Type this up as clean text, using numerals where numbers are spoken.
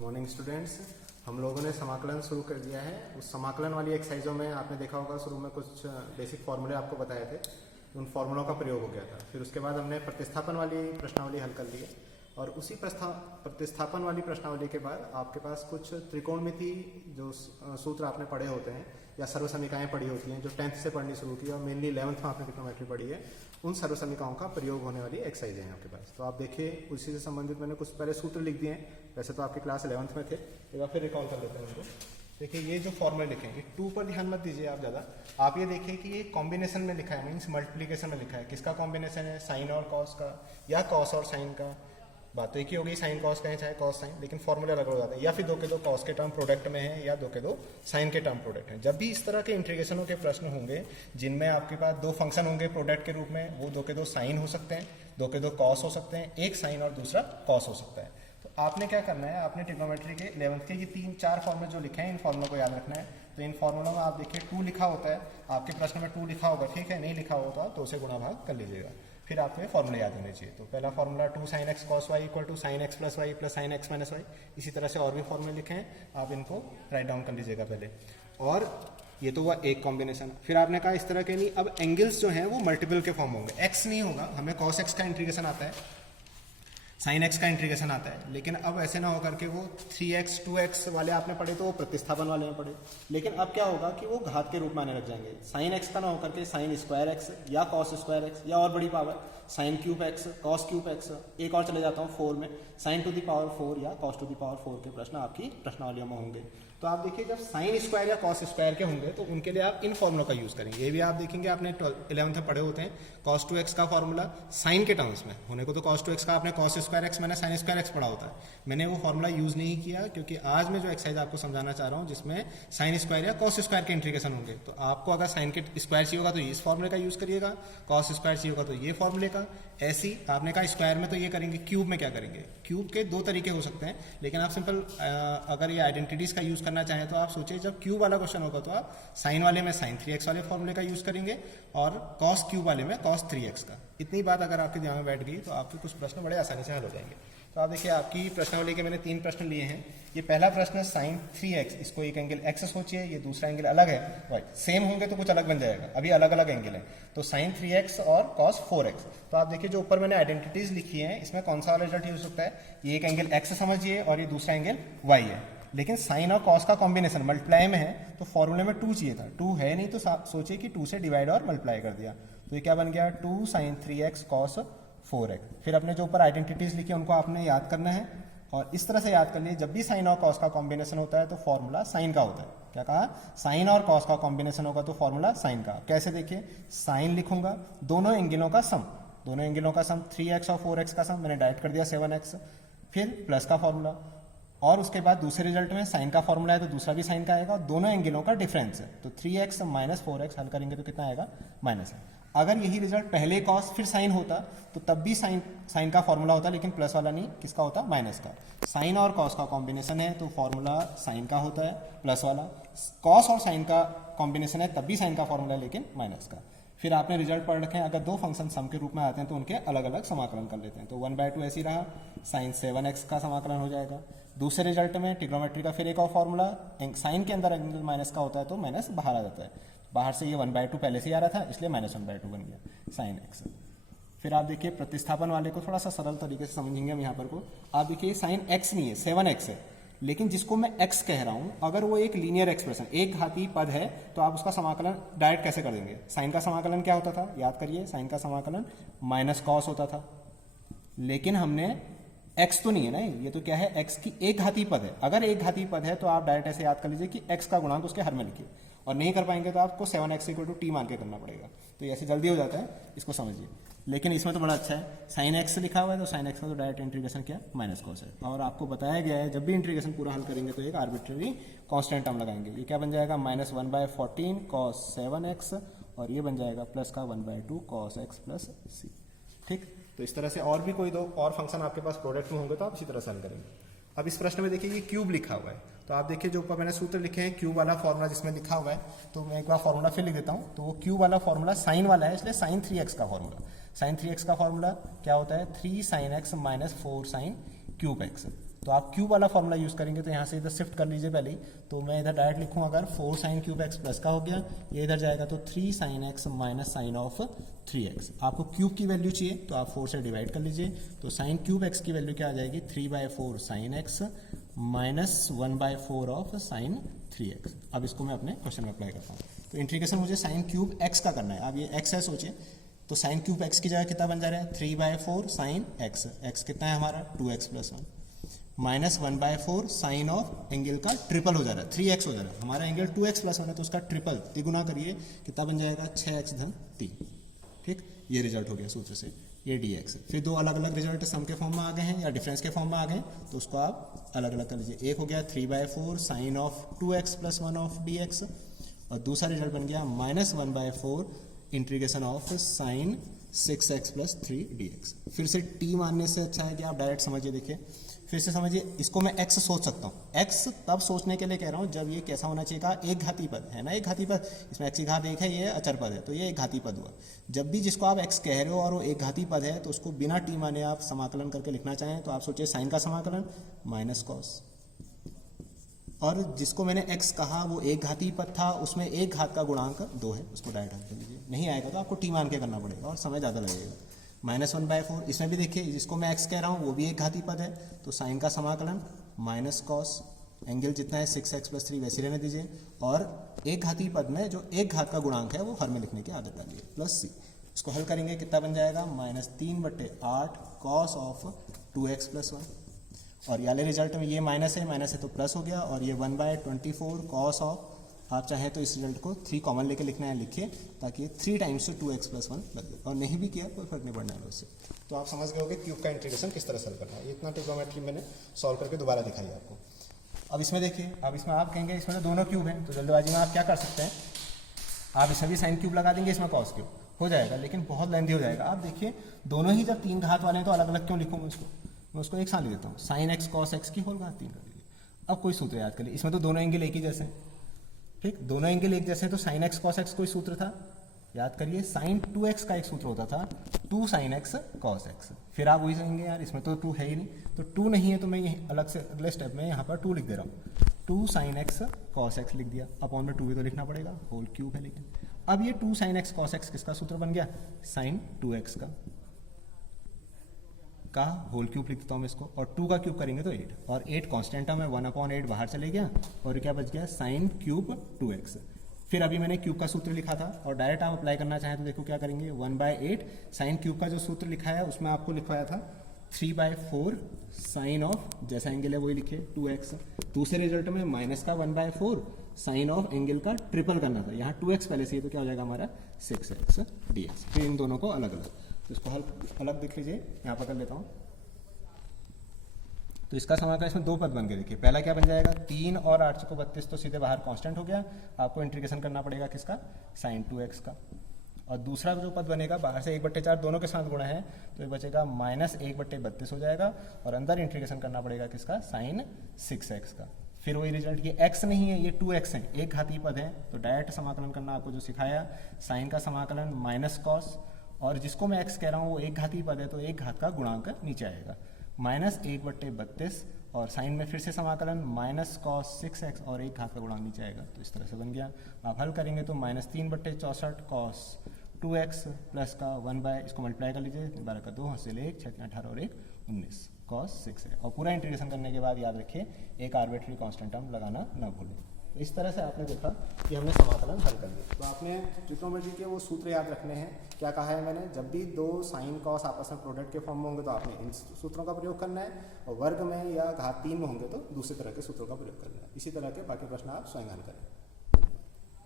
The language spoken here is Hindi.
मॉर्निंग स्टूडेंट्स, हम लोगों ने समाकलन शुरू कर दिया है। उस समाकलन वाली एक्सरसाइजों में आपने देखा होगा शुरू में कुछ बेसिक फॉर्मूले आपको बताए थे, उन फॉर्मूलों का प्रयोग हो गया था। फिर उसके बाद हमने प्रतिस्थापन वाली प्रश्नावली हल कर ली है और उसी प्रतिस्थापन वाली प्रश्नावली के बाद आपके पास कुछ त्रिकोणमिति जो सूत्र आपने पढ़े होते हैं या सर्वसमीकाएं पढ़ी होती हैं जो 10th से पढ़नी शुरू की और मेनली 11th में आपने ट्रिग्नोमेट्री पढ़ी है, उन सर्वसमीकाओं का प्रयोग होने वाली एक्सरसाइजें हैं आपके पास। तो आप देखिए उसी से संबंधित मैंने कुछ पहले सूत्र लिख दिए हैं। वैसे तो आपकी क्लास 11th में थे, एक बार फिर रिकॉल कर लेते हैं उनको। देखिए ये जो फॉर्मूले लिखेंगे 2 पर ध्यान मत दीजिए आप ज़्यादा। आप ये देखिए कि ये कॉम्बिनेशन में लिखा है, मीन्स मल्टीप्लीकेशन में लिखा है। किसका कॉम्बिनेशन है? साइन और कॉस का या कॉस और साइन का। बात तो एक ही हो गई, साइन कॉस कहें चाहे कॉस साइन, लेकिन फॉर्मूले अलग हो जाते हैं। या फिर 2 के 2 कॉस के टर्म प्रोडक्ट में है या 2 के 2 साइन के टर्म प्रोडक्ट हैं। जब भी इस तरह के इंटीग्रेशनों के प्रश्न होंगे जिनमें आपके पास 2 फंक्शन होंगे प्रोडक्ट के रूप में, वो 2 के 2 साइन हो सकते हैं, 2 के 2 कॉस हो सकते हैं, एक साइन और दूसरा कॉस हो सकता है। तो आपने क्या करना है, आपने ट्रिग्नोमेट्री के 11th के ये 3-4 फॉर्मूले जो लिखे हैं, इन फॉर्मूलों को याद रखना है। तो इन फॉर्मूलों में आप देखिए 2 लिखा होता है, आपके प्रश्न में 2 लिखा होगा, ठीक है। नहीं लिखा होता तो उसे गुणा भाग कर लीजिएगा, फिर आपको ये फॉर्मूले याद होने चाहिए। तो पहला formula 2 sin x cos y equal to sin x plus Y plus sin x minus Y. इसी तरह से और भी फॉर्मूले लिखे हैं, आप इनको राइट डाउन कर लीजिएगा पहले। और ये तो हुआ एक कॉम्बिनेशन। फिर आपने कहा इस तरह के नहीं, अब एंगल्स जो हैं वो मल्टीपल के फॉर्म होंगे। x नहीं होगा, हमें cos x का इंटीग्रेशन आता है, sin x का इंटीग्रेशन आता है, लेकिन अब ऐसे ना होकर के वो 3x 2x वाले आपने पढ़े तो वो प्रतिस्थापन वाले में पढ़े। लेकिन अब क्या होगा कि वो घात के रूप में आने लग जाएंगे। sin x का ना होकर के sin स्क्वायर x या cos स्क्वायर x या और बड़ी power sin cube x cos cube x। एक और चले जाता हूँ 4 में, sin टू द पावर 4 या cos टू द पावर 4 के प्रश्न आपकी प्रश्नावलियों में होंगे। तो आप देखिए जब sin स्क्वायर या cos स्क्वायर के होंगे तो उनके लिए आप इन फॉर्मूलों का यूज करेंगे। ये भी आप देखेंगे आपने 11th में पढ़े होते हैं, cos 2x का फॉर्मूला sin के टर्म्स में होने को तो cos 2x का आपने cos स्क्वायर x मैंने sin स्क्वायर x पढ़ा होता है। मैंने वो फॉर्मूला यूज नहीं किया क्योंकि आज मैं जो एक्सरसाइज आपको समझाना चाह रहा हूँ जिसमें sin स्क्वायर या cos स्क्वायर के इंटीग्रेशन होंगे, तो आपको अगर sin के स्क्वायर चाहिए होगा तो इस फॉर्मूले का यूज करिएगा, cos स्क्वायर चाहिए होगा तो ये फॉर्मूले का। ऐसी आपने कहा स्क्वायर में तो ये करेंगे, क्यूब में क्या करेंगे? क्यूब के 2 तरीके हो सकते हैं, लेकिन आप सिंपल अगर ये आइडेंटिटीज का यूज करना चाहें तो आप सोचिए जब क्यूब वाला क्वेश्चन होगा तो आप साइन वाले में sin 3x वाले फॉर्मूले का यूज करेंगे और cos क्यूब वाले में cos 3x का। इतनी बात अगर आपके दिमाग में बैठ गई तो आपके कुछ प्रश्न बड़े आसानी से हल हो जाएंगे। तो आप देखिए आपकी प्रश्नावली के मैंने 3 प्रश्न लिए हैं। ये पहला प्रश्न sin 3x, इसको एक एंगल x सोचिए, ये दूसरा एंगल अलग है, राइट। सेम होंगे तो कुछ अलग बन जाएगा, अभी अलग अलग एंगल है। तो sin 3x और cos 4x। तो आप देखिए जो ऊपर मैंने आइडेंटिटीज लिखी हैं इसमें कौन सा वाला रिजल्ट यूज हो सकता है? ये एक एंगल x समझिए और ये दूसरा एंगल y है, लेकिन साइन और कॉस का कॉम्बिनेशन मल्टीप्लाई में है तो फॉर्मूले में 2 चाहिए था, 2 है नहीं तो सोचिए कि 2 से डिवाइड और मल्टीप्लाई कर दिया, तो ये क्या बन गया 2 sin 3x cos 4x। फिर अपने जो ऊपर आइडेंटिटीज लिखी उनको आपने याद करना है और इस तरह से याद कर लिए जब भी साइन और कॉस का कॉम्बिनेशन होता है तो फॉर्मूला साइन का होता है। क्या कहा? साइन और कॉस का कॉम्बिनेशन होगा तो फॉर्मूला साइन का। कैसे? देखिए साइन लिखूंगा, दोनों एंगलों का सम, दोनों एंगलों का सम 3x और 4x का सम मैंने डायरेक्ट कर दिया 7x, फिर प्लस का फॉर्मूला और उसके बाद दूसरे रिजल्ट में साइन का फॉर्मूला है तो दूसरा भी साइन का आएगा, दोनों एंगलों का डिफरेंस है तो 3x माइनस 4x हल करेंगे तो कितना आएगा? माइनस है। अगर यही रिजल्ट पहले कॉस फिर साइन होता तो तब भी साइन का फॉर्मूला होता, लेकिन प्लस वाला नहीं, किसका होता? माइनस का। साइन और कॉस का कॉम्बिनेशन है तो फॉर्मूला साइन का होता है प्लस वाला, कॉस और साइन का कॉम्बिनेशन है तब भी साइन का फॉर्मूला है लेकिन माइनस का। फिर आपने रिजल्ट पढ़ रखे हैं, अगर 2 फंक्शन सम के रूप में आते हैं तो उनके अलग अलग समाकलन कर लेते हैं। तो 1/2 ऐसे ही रहा, sin 7x का समाकलन हो जाएगा। दूसरे रिजल्ट में ट्रिग्नोमेट्री का फिर एक और फॉर्मूला, साइन के अंदर एंगल माइनस का होता है तो माइनस बाहर आ जाता है, बाहर से ये 1/2 पहले से ही आ रहा था इसलिए -1/2 बन गया sin x। फिर आप देखिए प्रतिस्थापन वाले को थोड़ा सा सरल तरीके से समझेंगे हम यहाँ पर को। आप देखिए sin x नहीं है 7x है, लेकिन जिसको मैं x कह रहा हूं अगर वो एक लीनियर एक्सप्रेशन एक घातीय पद है तो आप उसका समाकलन डायरेक्ट कैसे कर देंगे? साइन का समाकलन क्या होता था? याद करिए, साइन का समाकलन माइनस कॉस होता था, लेकिन हमने x तो नहीं है ना, ये तो क्या है? x की एक घातीय पद है। अगर एक घातीय पद है तो आप डायरेक्ट ऐसे याद कर लीजिए कि x का गुणांक उसके हर में लिखिए, और नहीं कर पाएंगे तो आपको 7x = t मान के करना पड़ेगा। तो ये ऐसे जल्दी हो जाता है, इसको समझिए। लेकिन इसमें तो बड़ा अच्छा है, sin x लिखा हुआ है तो sin x का तो डायरेक्ट इंटीग्रेशन क्या? माइनस कॉस है। और आपको बताया गया है जब भी इंटीग्रेशन पूरा हल करेंगे तो एक आर्बिट्ररी कांस्टेंट टर्म लगाएंगे। ये क्या बन जाएगा? -1/14 cos 7x और ये बन जाएगा प्लस का 1/2 cos x प्लस c। ठीक, तो इस तरह से और भी कोई 2 और फंक्शन आपके पास प्रोडक्ट में होंगे तो आप इसी तरह से हल करेंगे। अब इस प्रश्न में देखिए ये क्यूब लिखा हुआ है, तो आप देखिए जो ऊपर मैंने सूत्र लिखे हैं क्यूब वाला फॉर्मूला जिसमें लिखा हुआ है, तो मैं एक बार फॉर्मूला फिर लिख देता हूँ। तो वो क्यूब वाला फॉर्मूला साइन वाला है इसलिए sin 3x का फॉर्मूला। sin 3x का फॉर्मूला क्या होता है? 3 sin x - 4 sin cube x। तो आप क्यूब वाला फॉर्मूला यूज़ करेंगे तो यहाँ से इधर शिफ्ट कर लीजिए पहले ही। तो मैं इधर डायरेक्ट लिखूँ अगर 4 साइन क्यूब एक्स प्लस का हो गया, ये इधर जाएगा तो 3 sine X minus sine of 3x। आपको क्यूब की वैल्यू चाहिए तो आप 4 से डिवाइड कर लीजिए, तो साइन क्यूब एक्स की वैल्यू क्या आ जाएगी 3/4 sign X minus 1/4 of sine 3x। अब इसको मैं अपने क्वेश्चन में अप्लाई करता हूँ। तो इंटीग्रेशन मुझे साइन क्यूब एक्स का करना है। अब ये एक्स है सोचिए, तो साइन क्यूब एक्स की जगह कितना बन जा रहा है 3/4 साइन एक्स, एक्स कितना है हमारा 2x + 1 minus 1/4 sine of angle का ट्रिपल हो जा रहा है 3x हो जा रहा है, हमारा एंगल 2x + 1 है तो उसका ट्रिपल तिगुना करिए कितना बन जाएगा 6x + 3। ठीक, ये रिजल्ट हो गया सूत्र से, ये dx। फिर दो अलग अलग रिजल्ट सम के फॉर्म में आ गए हैं या डिफरेंस के फॉर्म में आ गए तो उसको आप अलग अलग कर लीजिए। एक हो गया 3/4 sign of 2x + 1 of dx और दूसरा रिजल्ट बन गया minus 1/4 integration of sine 6x + 3 dx। फिर से t मानने से अच्छा है कि आप डायरेक्ट समझिए, देखिए फिर से समझिए, इसको मैं x सोच सकता हूँ। x तब सोचने के लिए कह रहा हूँ जब ये कैसा होना चाहिए, एक घाती पद है ना, एक घाती पद, इसमें x की घात 1 है, ये अचर पद है तो ये एक घाती पद हुआ। जब भी जिसको आप x कह रहे हो और वो एक घाती पद है तो उसको बिना t माने आप समाकलन करके लिखना चाहें तो आप सोचिए साइन का समाकलन माइनस कॉस, और जिसको मैंने x कहा वो एक घाती पद था, उसमें एक घात का गुणांक 2 है, उसको डायरेक्ट हल कर लीजिए। नहीं आएगा तो आपको t मान के करना पड़ेगा और समय ज़्यादा लगेगा। माइनस 1/4, इसमें भी देखिए जिसको मैं x कह रहा हूँ वो भी एक घाती पद है तो साइन का समाकलन माइनस कॉस, एंगल जितना है 6x + 3 वैसे रहने दीजिए, और एक घाती पद में जो एक घात का गुणांक है वो हर में लिखने की आदत डालिए प्लस c। इसको हल करेंगे कितना बन जाएगा -3/8 कॉस ऑफ 2x + 1, और वाले रिजल्ट में ये माइनस है तो प्लस हो गया, और ये 1/24 कॉस ऑफ, आप चाहें तो इस रिजल्ट को 3 कॉमन लेके लिखना है, लिखिए ताकि 3 टाइम्स 2x + 1 बदले, और नहीं भी किया कोई फर्क नहीं पड़ना है उससे। तो आप समझ गए होंगे क्यूब का इंटीग्रेशन किस तरह सॉल्व करना है। इतना ट्रिग्नोमेट्री मैंने सॉल्व करके दोबारा दिखाई आपको। अब इसमें देखिए, अब इसमें आप कहेंगे इसमें तो दोनों क्यूब हैं, तो जल्दबाजी में आप क्या कर सकते हैं, आप इसमें भी साइन क्यूब लगा देंगे, इसमें कॉस क्यूब हो जाएगा, लेकिन बहुत लेंथी हो जाएगा। आप देखिए दोनों ही जब 3 घात वाले हैं तो अलग अलग क्यों लिखूँ मैं उसको एक साथ लिख देता हूँ, साइन एक्स कॉस एक्स की होल घात 3 कर दीजिए। अब कोई सूत्र याद करिए, इसमें तो दोनों एंगल एक ही जैसे हैं, ठीक, दोनों एंगल एक जैसे हैं, तो साइन एक्स कॉस एक्स कोई सूत्र था, याद करिए साइन 2x का एक सूत्र होता था 2 sin x cos x। फिर आप वही कहेंगे यार इसमें तो 2 है ही नहीं, तो 2 नहीं है तो मैं ये अलग से अगले स्टेप में यहाँ पर 2 लिख दे रहा हूँ, 2 sin x cos x लिख दिया, अपॉन में 2 भी तो लिखना पड़ेगा, होल क्यूब है। लेकिन अब ये 2 sin x cos x किसका सूत्र बन गया, साइन 2x का होल क्यूब लिख देता हूँ मैं इसको, और 2 का क्यूब करेंगे तो 8, और 8 कांस्टेंट है, मैं 1/8 बाहर चले गया और क्या बच गया साइन क्यूब 2x। फिर अभी मैंने क्यूब का सूत्र लिखा था और डायरेक्ट आप अप्लाई करना चाहें तो देखो क्या करेंगे, 1/8 साइन क्यूब का जो सूत्र लिखा है उसमें आपको लिखवाया था 3/4 साइन ऑफ, जैसा एंगल है वही लिखे 2x। दूसरे रिजल्ट में माइनस का 1/4 साइन ऑफ एंगल का ट्रिपल करना था, यहाँ 2x पहले से ही, तो क्या हो जाएगा हमारा 6x dx। फिर इन दोनों को अलग अलग, तो इसको हल अलग देख लीजिए, यहाँ पर कर लेता हूँ। तो इसका समाकलन इसमें 2 पद बन गए, देखिए पहला क्या बन जाएगा 3 और 8 को 32 तो सीधे बाहर कांस्टेंट हो गया, आपको इंटीग्रेशन करना पड़ेगा किसका, साइन 2x का। और दूसरा जो पद बनेगा बाहर से 1/4 दोनों के साथ गुणा है तो ये बचेगा -1/32 हो जाएगा, और अंदर इंटीग्रेशन करना पड़ेगा किसका, साइन 6x का। फिर वही रिजल्ट, ये x नहीं है ये 2x है, एक घातीय पद है तो डायरेक्ट समाकलन करना आपको जो सिखाया, साइन का समाकलन माइनस कॉस, और जिसको मैं x कह रहा हूँ वो एक घातीय पद है तो एक घात का गुणांक नीचे आएगा, -1/32, और साइन में फिर से समाकलन माइनस कॉस 6x और एक घात का गुणांक नीचे आएगा, तो इस तरह से बन गया। आप हल करेंगे तो -3/64 कॉस 2x प्लस का 1 इसको मल्टीप्लाई कर लीजिए, 12 का 2 से 1 6 18 और 1 19 कॉस 6 है, और पूरा इंटीग्रेशन करने के बाद याद रखिए एक आर्बिट्री कांस्टेंट टर्म लगाना ना भूलें। तो इस तरह से आपने देखा कि हमने समाकलन हल कर दिया। तो आपने ट्रिग्नोमेट्री के वो सूत्र याद रखने हैं, क्या कहा है मैंने, जब भी 2 साइन कॉस आपस में प्रोडक्ट के फॉर्म में होंगे तो आपने इन सूत्रों का प्रयोग करना है, और वर्ग में या घात 3 में होंगे तो दूसरे तरह के सूत्रों का प्रयोग करना है। इसी तरह के बाकी प्रश्न आप स्वयं हल करें।